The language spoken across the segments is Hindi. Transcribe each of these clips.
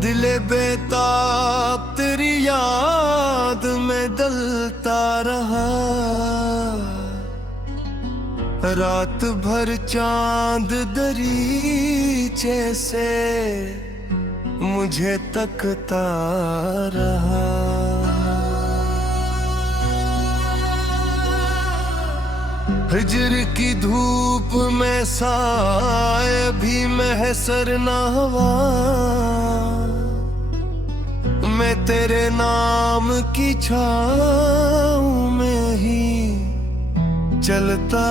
दिले बेताब तेरी याद में डलता रहा, रात भर चांद दरीचे से मुझे तकता रहा। हिजर की धूप में साए भी महसर न हुआ, मैं तेरे नाम की छाँव में ही चलता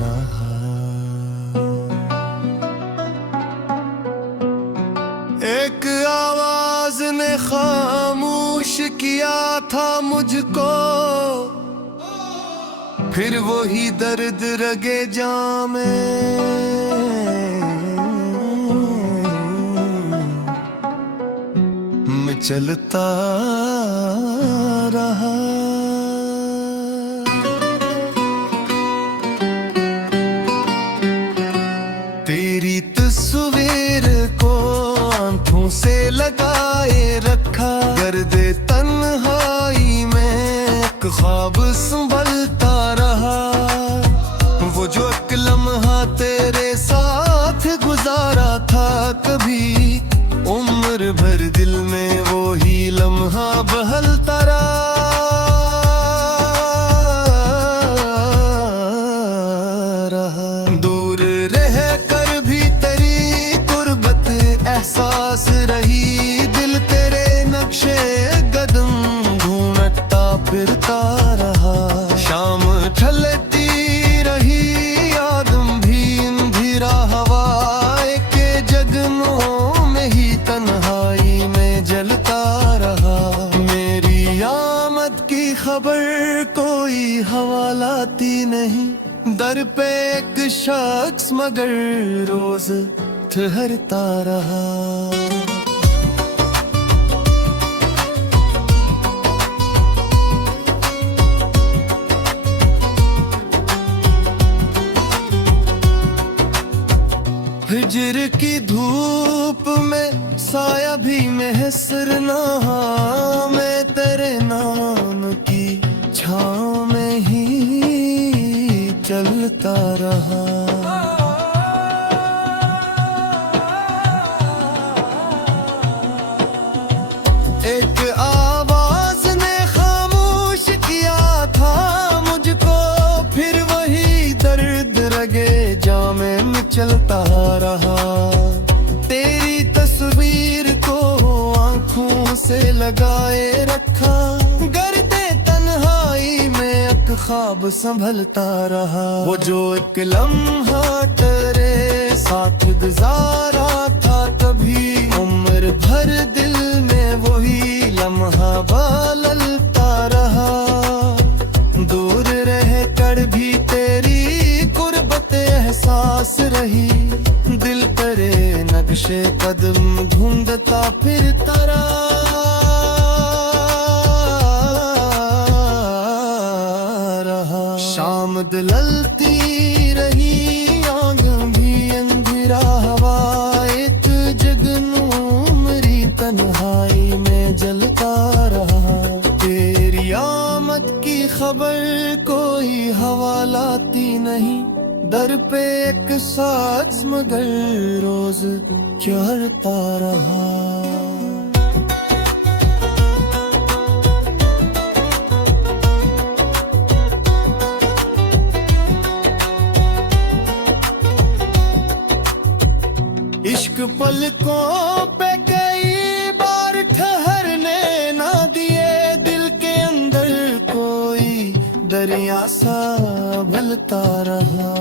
रहा। एक आवाज ने खामोश किया था मुझको, फिर वही दर्द रगे जामे मैं चलता रहा। तेरी तस्वीर को आंखों से लगाए रखा, गर्दे तन्हाई में एक ख्वाब संभलता रहा। वो जो एक लम्हा तेरे साथ गुजारा था, कभी उम्र भर दिल में वो ही लम्हा बहलता रहा। दूर रह कर भी तेरी गुर्बत एहसास रही, दिल तेरे नक्शे कदम ढूंढता फिरता रहा। शाम ढलती रही, आदम भी अंधेरा हवा के जगनों में ही तन्हाई में जलता रहा। मेरी आमद की खबर कोई हवालाती नहीं, दर पे एक शख्स मगर रोज ठहरता रहा। हिजर की धूप में साया भी महसर ना, मैं तेरे नाम की छाँव में ही चलता रहा। एक आवाज ने खामोश किया था मुझको, फिर वही दर्द रगे जामे में चलता रहा। तेरी तस्वीर को आंखों से लगाए रखा, गर्दे तन्हाई में एक ख्वाब संभलता रहा। वो जो एक लम्हा तेरे साथ गुजारा था, कभी उम्र भर दिल में वही लम्हा बहलता रहा। दूर रह कर भी तेरी गुर्बत एहसास रही, दिल तेरे नक्शे कदम ढूंढता फिरता रहा। शाम ढलती रही, आंगन भी अंधेरा हवा एक जगनू मेरी तन्हाई में जलता रहा। तेरी आमद की खबर कोई हवालाती नहीं, दर पे एक साथ मगर रोज चढ़ता रहा। इश्क पलकों पे कई बार ठहरने ना दिए, दिल के अंदर कोई दरिया सा बहता रहा।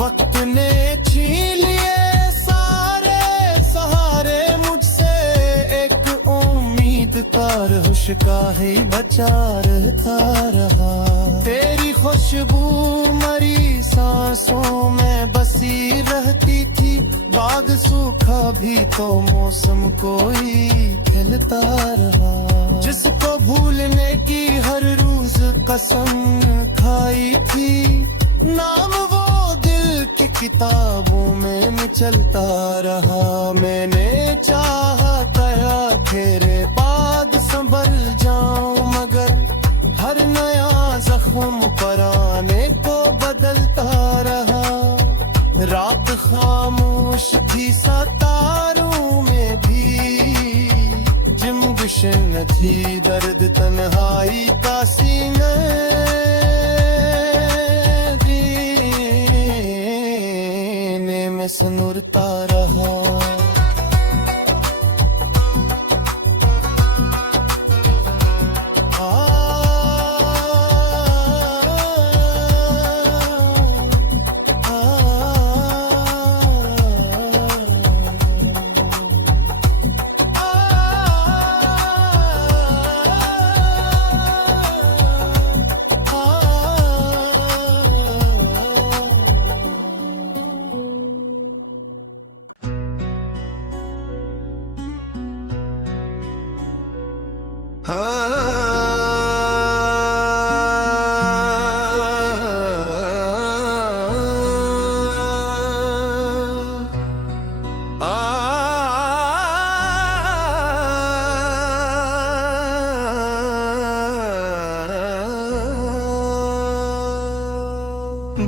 वक्त ने छीन लिए सारे सहारे मुझसे, एक उम्मीद का का ही बचा रहता रहा। तेरी खुशबू मरी सांसों में बसी रहती थी। बाग सूखा भी तो मौसम कोई खिलता रहा। जिसको भूलने की हर रोज कसम खाई थी, नाम वो दिल की किताबों में चलता रहा। मैंने चाहा था तेरे बाद संभल जाऊं, मगर हर नया जख्म पराने को बदलता रहा। रात खामोश थी सितारों में भी, जिम गुशन थी दर्द तन्हाई का सीने में सुनता रहा।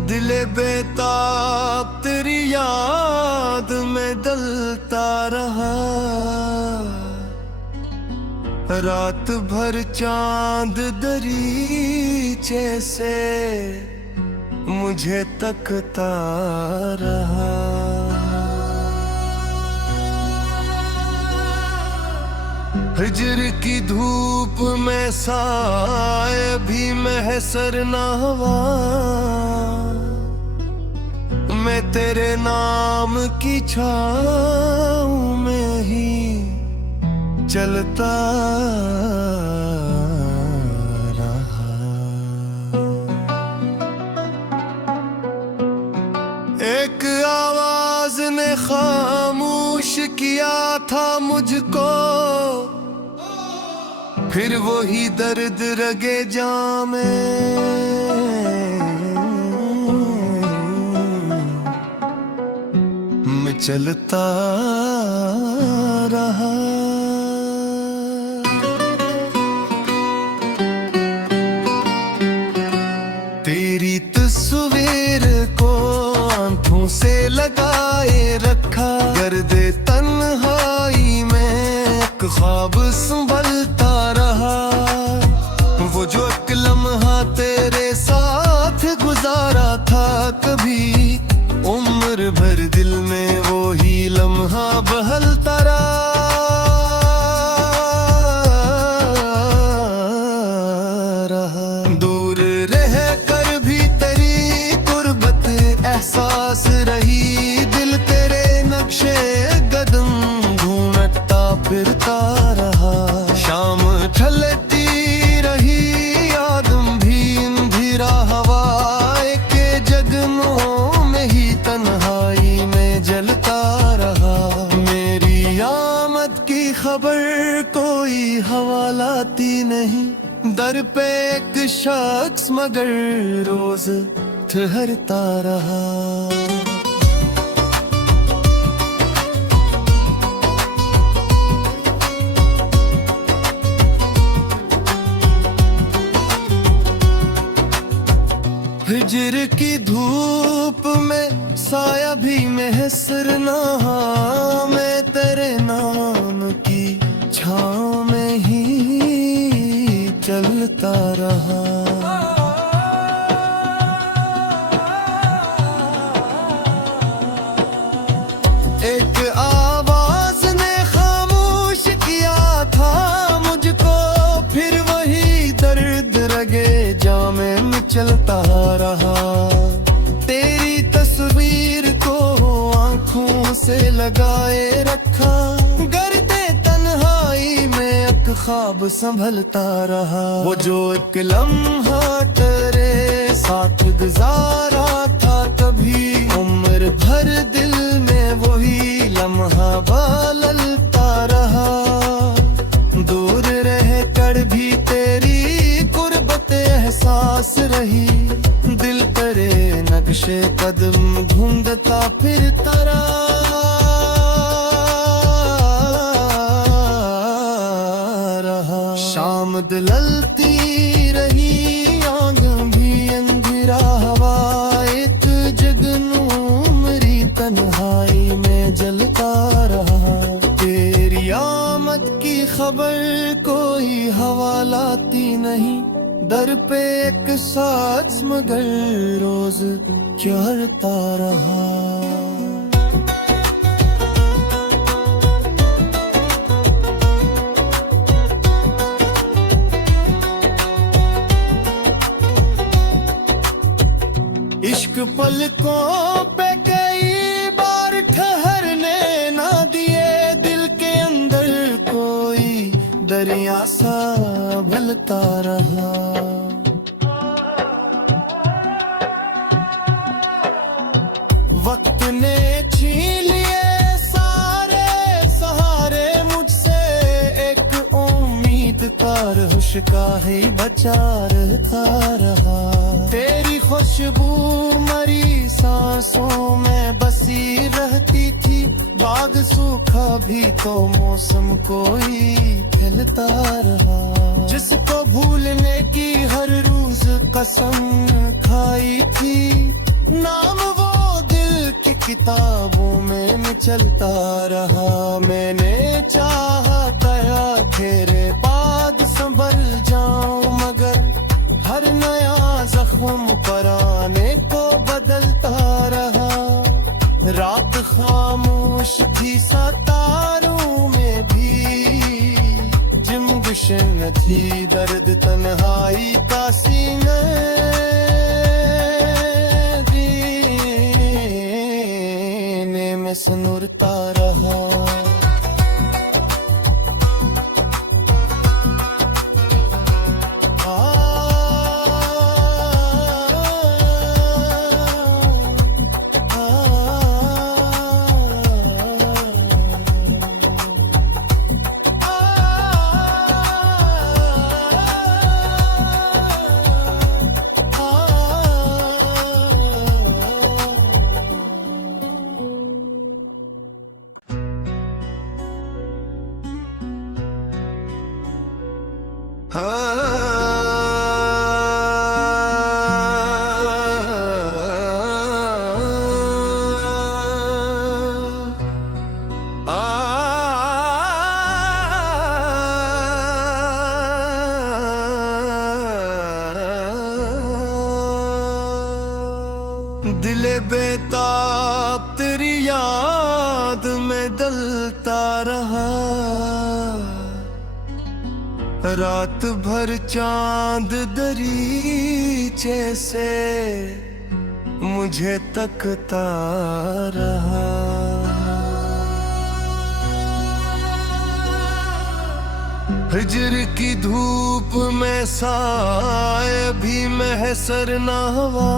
दिले बेताब तेरी याद में डलता रहा। रात भर चांद दरीचे से मुझे तकता रहा। हिजर की धूप में साए भी महसर न हुआ। मैं तेरे नाम की छाँव में ही चलता रहा। एक आवाज ने खामोश किया था मुझको, फिर वही दर्द रगे जां में चलता रहा। तेरी तस्वीर को आंखों से लगाए रखा। गर्दे तन्हाई में एक ख्वाब संभलता रहा। वो जो एक लम्हा तेरे साथ गुजारा था, कभी उम्र भर दिल में वो ही लम्हा बहलता रहा। दूर रह कर भी तेरी कुर्बत एहसास रही। दिल तेरे नक्शे कदम ढूंढता फिरता रहा। शाम ढलती रही, आदम भी अंधेरा हवा के जगनों में ही तन्हाई में जलता रहा। मेरी आमद की खबर कोई हवालाती नहीं। दर पे एक शख्स मगर रोज ठहरता रहा। हिजर की धूप में साया भी महसर ना। मैं तेरे नाम की छाँव में ही चलता रहा। एक आवाज ने खामोश किया था मुझको, फिर वही दर्द रगे जामे में चलता रहा। तेरी तस्वीर को आंखों से लगाए रखा। गर्दे तन्हाई में एक ख्वाब संभलता रहा। वो जो एक लम्हा तेरे साथ गुजारा था कभी, उम्र भर दिल में वही लम्हा बलता रहा। दूर रह कर भी तेरी कुर्बत एहसास रही, दिल तेरे नक्शे कदम ढूंढता फिरता रहा। शाम ढलती रही, आंगन भी अंधेरा हवा, एक जगनू मेरी तन्हाई में जलता रहा। तेरी आमद की खबर कोई हवा लाती नहीं, दर पे एक साथ मगर रोज चढ़ता रहा। इश्क पलकों पे कई बार ठहरने ना दिए, दिल के अंदर कोई दरिया सा बहता रहा। वक्त ने छीन लिए सारे सहारे मुझसे, एक उम्मीद कार होश का ही बचा रहता रहा। तेरी खुशबू मरी सांसों में बसी रहती थी, बाग सूखा भी तो मौसम कोई खिलता रहा। जिसको भूलने की हर रोज कसम खाई थी, नाम वो दिल की किताबों में चलता रहा। मैंने चाहा था तेरे बाद संभल जाऊं, मगर हर नया जख्म पराने को बदलता रहा। रात खामोश थी सितारों में भी, जिम्बिशन थी दर्द तन्हाई का सीने में सुनता रहा। दिले बेताब तेरी याद में डलता रहा। रात भर चांद दरीचे से मुझे तकता रहा। हिजर की धूप में साए भी महसर ना हुआ,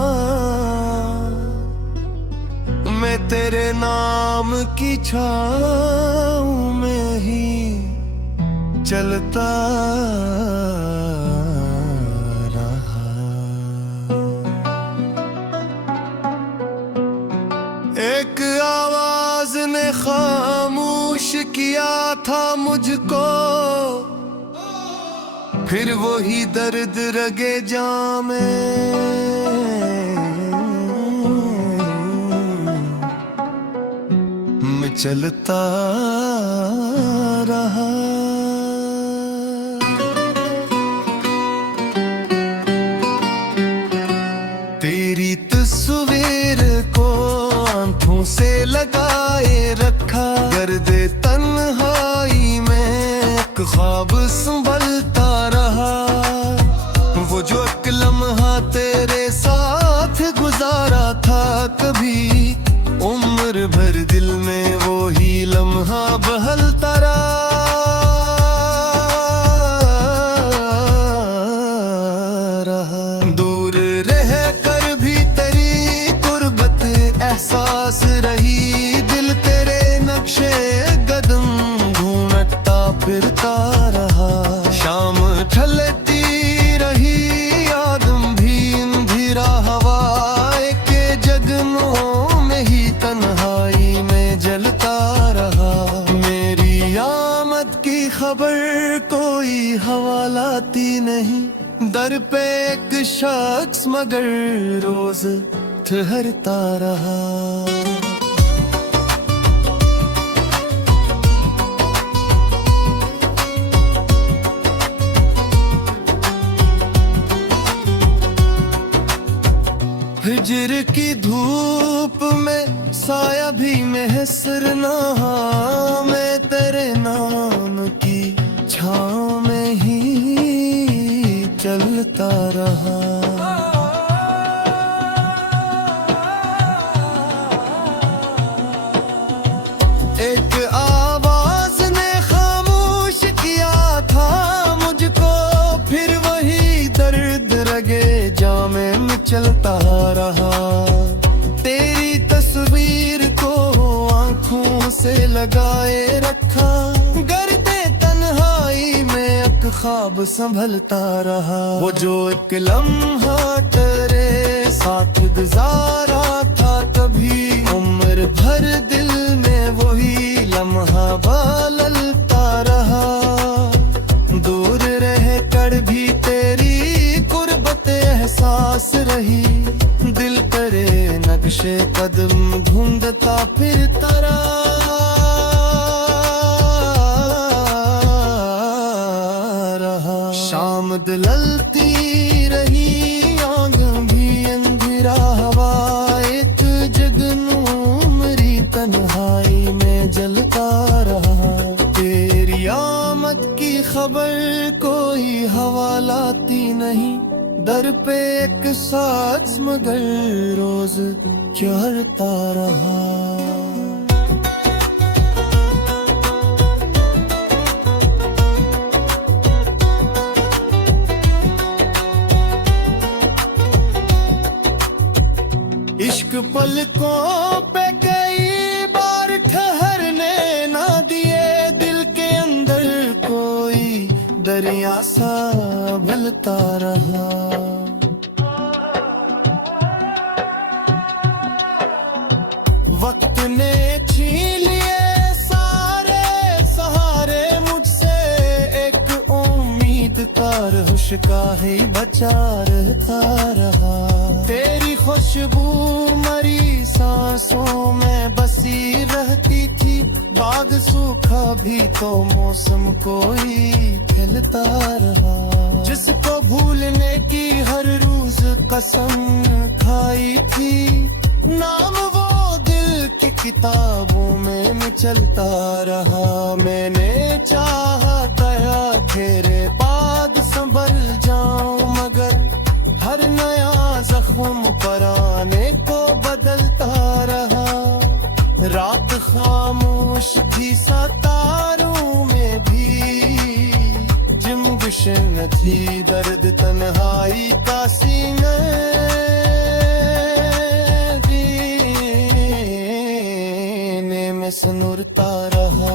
मैं तेरे नाम की छाँव में ही चलता रहा। एक आवाज ने खामोश किया था मुझको, फिर वही दर्द रगे जामे मैं चलता रहा। तेरी तस्वीर को आंखों से लगाए रखा, गर्दे तन्हाई में एक ख्वाब संभलता रहा। वो जो एक लम्हा तेरे साथ गुजारा था कभी, उम्र भर दिल में वो ही लम्हा बहलता रहा। खबर कोई हवालाती नहीं, दर पे एक शख्स मगर रोज ठहरता रहा। हिजर की धूप में साया भी महसर ना, मैं तेरे नाम की छाँव में ही चलता रहा। एक आवाज ने खामोश किया था मुझको, फिर वही दर्द रगे जामे में चलता रहा। तेरी तस्वीर को आंखों से लगाए रखा, गर्दे तन्हाई में एक ख्वाब संभलता रहा। वो जो एक लम्हा तेरे साथ गुजारा था, कभी उम्र भर दिल में वही लम्हा बलता रहा। दूर रह कर भी तेरी कुर्बत एहसास रही, दिल करे नक्शे कदम ढूंढता फिरता रहा। शाम ढलती रही, आंगन भी अंधेरा हवा, एक जगनू मेरी तन्हाई में जलता रहा। तेरी आमद की खबर कोई हवालाती नहीं, दर पे एक साथ मगर रोज चढ़ता रहा। इश्क पलकों पे कई बार ठहरने ना दिए, दिल के अंदर कोई दरिया सा बलता रहा। वक्त ने छीन लिए सारे सहारे मुझसे, एक उम्मीद का होश का ही बचा रहता रहा। तेरी खुशबू मरी सांसों में बसी रहती थी, बाग सूखा भी तो मौसम कोई खिलता रहा। जिसको भूलने की हर रोज कसम खाई थी, नाम वो दिल की किताबों में चलता रहा। मैंने चाहा था तेरे बाद संभल जाऊं, मगर हर नया जख्म पराने को बदलता रहा। रात खामोश थी सितारों में भी, जिम गुशन थी दर्द तन्हाई का सीने में सुनता रहा।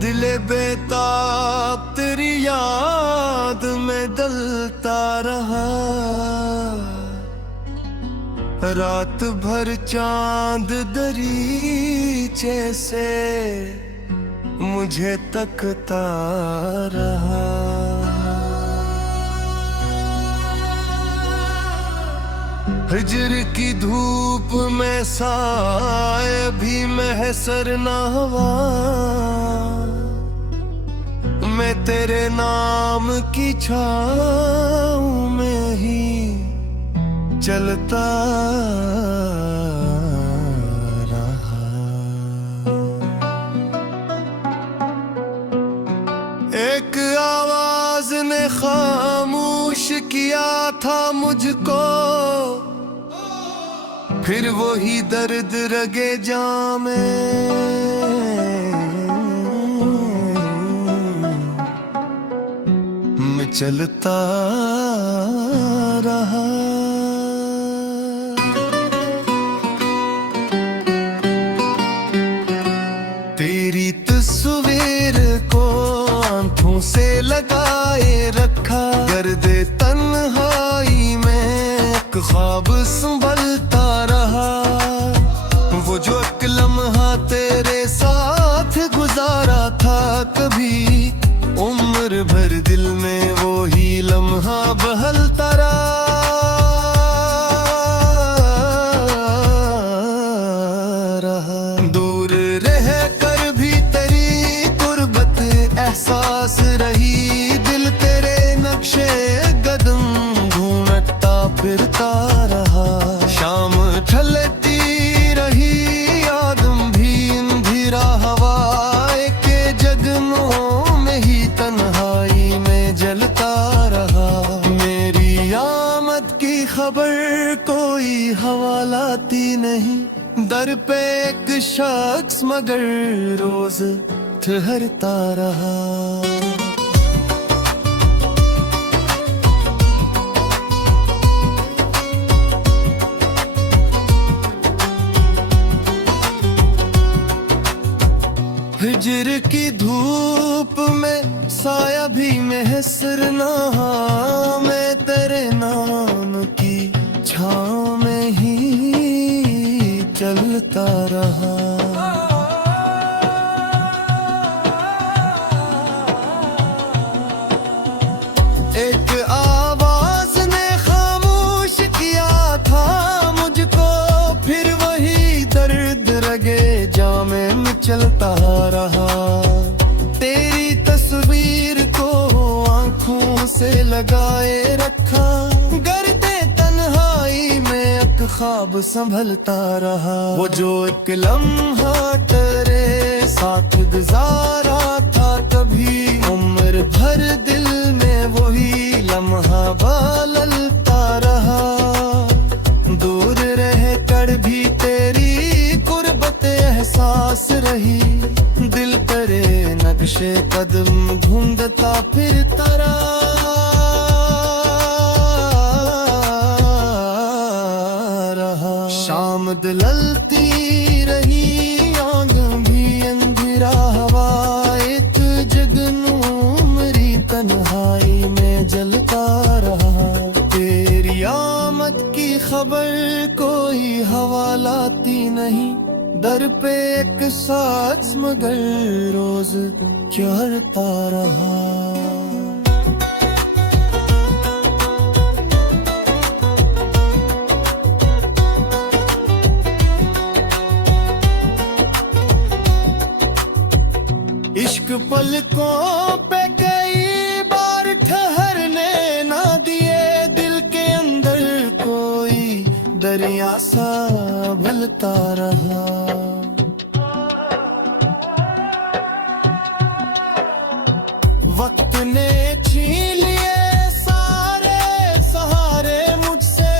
दिले बेताब तेरी याद में डलता रहा। रात भर चांद दरीचे से मुझे तकता रहा। हिजर की धूप में साए भी महसर ना हुआ, मैं तेरे नाम की छाँव में ही चलता रहा। एक आवाज ने खामोश किया था मुझको, फिर वही दर्द रगे जाम में चलता रहा। तेरी तस्वीर को आंखों से लगाए रखा, गर्दे तन्हाई में एक ख्वाब संभलता रहा। वो जो एक लम्हा तेरे साथ गुजारा था, कभी उम्र भर दिल में वो ही लम्हा बहलता रहा। दूर रह कर भी तेरी कुर्बत एहसास रही, दिल तेरे नक्शे कदम ढूंढता फिरता रहा। शाम ढलती रही, आदम भी अंधेरा हवाए के जगनों में ही तन्हाई में जलता रहा। मेरी आमद की खबर कोई हवालाती नहीं, दर पे एक शख्स मगर रोज ठहरता रहा। हिजर की धूप में साया भी महसर ना, मैं तेरे नाम की छाँव में ही चलता रहा। एक आवाज ने खामोश किया था मुझको, फिर वही दर्द रगे जामे में चलता रहा। तेरी तस्वीर को आंखों से लगाए रखा, गर्दे तन्हाई में एक ख्वाब संभलता रहा। वो जो एक लम्हा तेरे साथ गुजारा था, कभी उम्र भर दिल में वही लम्हा बहलता रहा। दूर रह कर भी तेरी कुर्बत एहसास रही, दिल तेरे नक्शे कदम ढूंढता फिरता रहा। शाम ढलती रही, आग भी अंधेरा हवा, एक जगनू मेरी तन्हाई में जलता रहा। तेरी आमद की खबर कोई हवालाती नहीं, दर पे एक साथ मगर रोज चढ़ता रहा। इश्क पलकों पे कई बार ठहरने ना दिए, दिल के अंदर कोई दरिया सा भलता रहा। वक्त ने छीन लिए सारे सहारे मुझसे,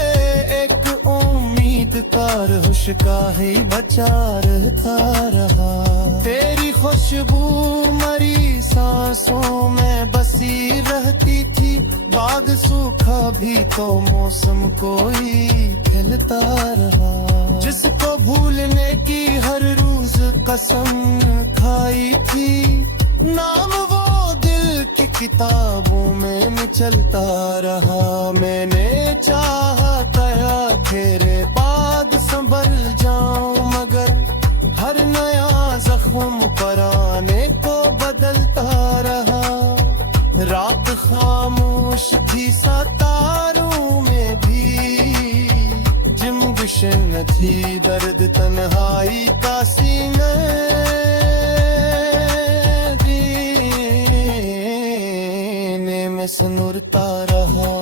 एक उम्मीद कार होश का ही बचा रहता रहा। तेरी खुशबू मरी सांसों में बसी रहती थी, बाग सूखा भी तो मौसम कोई खिलता रहा। जिसको भूलने की हर रोज कसम खाई थी, नाम वो दिल की किताबों में चलता रहा। मैंने चाहा था तेरे बाद संभल जाऊं, मगर हर नया जख्म पराने को बदलता रहा। रात खामोश थी सितारों में भी, जिम्बिश न थी दर्द तन्हाई का सीने में सुनता रहा।